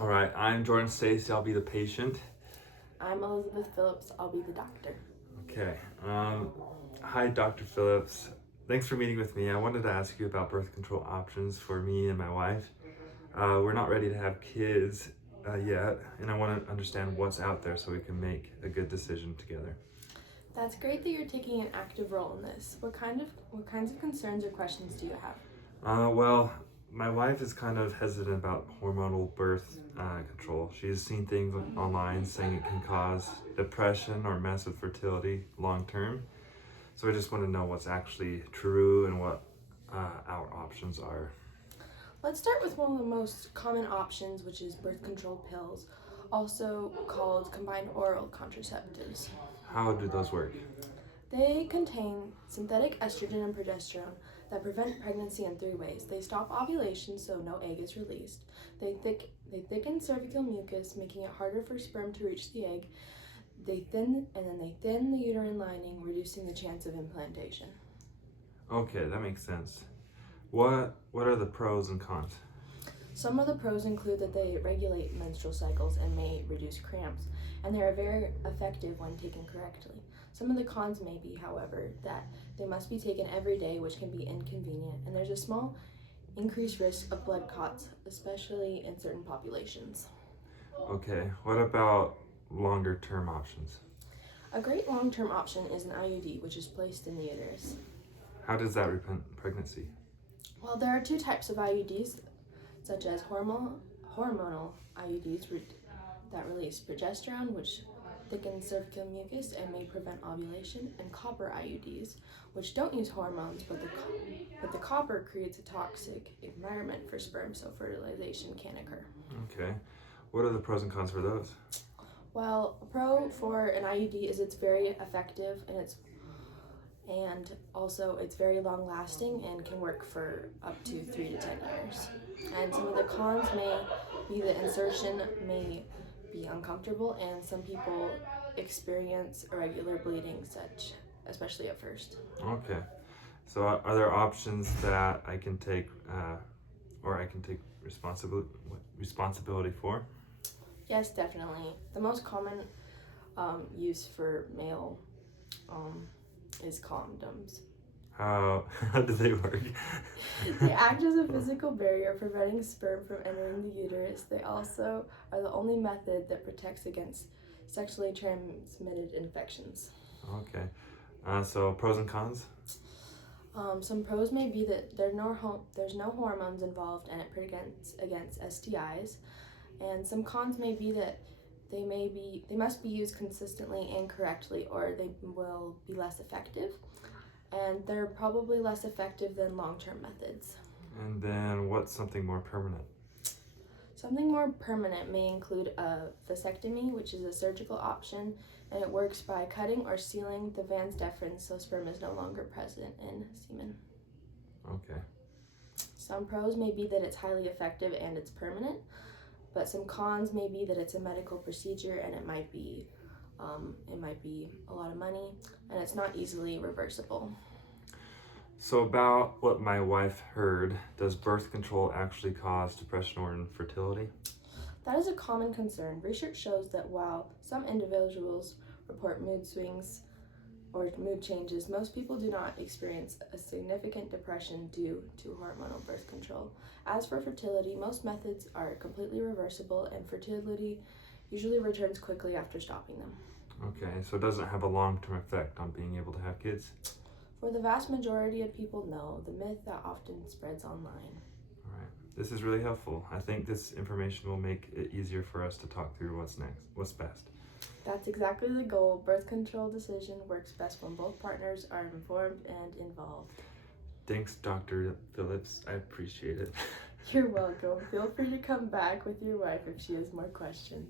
All right, I'm Jordan Stacy. I'll be the patient. I'm Elizabeth Phillips. I'll be the doctor. Okay. Hi, Dr. Phillips. Thanks for meeting with me. I wanted to ask you about birth control options for me and my wife. We're not ready to have kids yet, and I want to understand what's out there so we can make a good decision together. That's great that you're taking an active role in this. What kinds of concerns or questions do you have? Well, my wife is kind of hesitant about hormonal birth control. She's seen things online saying it can cause depression or mess with fertility long term. So I just want to know what's actually true and what our options are. Let's start with one of the most common options, which is birth control pills, also called combined oral contraceptives. How do those work? They contain synthetic estrogen and progesterone that prevent pregnancy in 3 ways. They stop ovulation so no egg is released. They thicken cervical mucus, making it harder for sperm to reach the egg. They thin the uterine lining, reducing the chance of implantation. Okay, that makes sense. What are the pros and cons? Some of the pros include that they regulate menstrual cycles and may reduce cramps, and they are very effective when taken correctly. Some of the cons may be, however, that they must be taken every day, which can be inconvenient, and there's a small increased risk of blood clots, especially in certain populations. Okay, what about longer term options? A great long-term option is an IUD, which is placed in the uterus. How does that prevent pregnancy? Well, there are 2 types of IUDs, such as hormonal IUDs that release progesterone, which thickens cervical mucus and may prevent ovulation, and copper IUDs, which don't use hormones, but the copper creates a toxic environment for sperm, so fertilization can occur. Okay, what are the pros and cons for those? Well, a pro for an IUD is it's very effective, and also it's very long lasting and can work for up to 3 to 10 years. And some of the cons may be that insertion may be uncomfortable, and some people experience irregular bleeding, especially at first. Okay, so are there options that I can take or I can take responsibility for? Yes, definitely. The most common use for male is condoms. How do they work? They act as a physical barrier preventing sperm from entering the uterus. They also are the only method that protects against sexually transmitted infections. Okay, so pros and cons? Some pros may be that there's no hormones involved and it protects against STIs. And some cons may be that they must be used consistently and correctly, or they will be less effective. And they're probably less effective than long-term methods. And then what's something more permanent? Something more permanent may include a vasectomy, which is a surgical option, and it works by cutting or sealing the vas deferens so sperm is no longer present in semen. Okay. Some pros may be that it's highly effective and it's permanent, but some cons may be that it's a medical procedure and it might be a lot of money, and it's not easily reversible. So about what my wife heard, does birth control actually cause depression or infertility? That is a common concern. Research shows that while some individuals report mood swings or mood changes, most people do not experience a significant depression due to hormonal birth control. As for fertility, most methods are completely reversible, and fertility usually returns quickly after stopping them. Okay, so it doesn't have a long-term effect on being able to have kids? For the vast majority of people, no. The myth that often spreads online. All right, this is really helpful. I think this information will make it easier for us to talk through what's best. That's exactly the goal. Birth control decision works best when both partners are informed and involved. Thanks, Dr. Phillips. I appreciate it. You're welcome. Feel free to come back with your wife if she has more questions.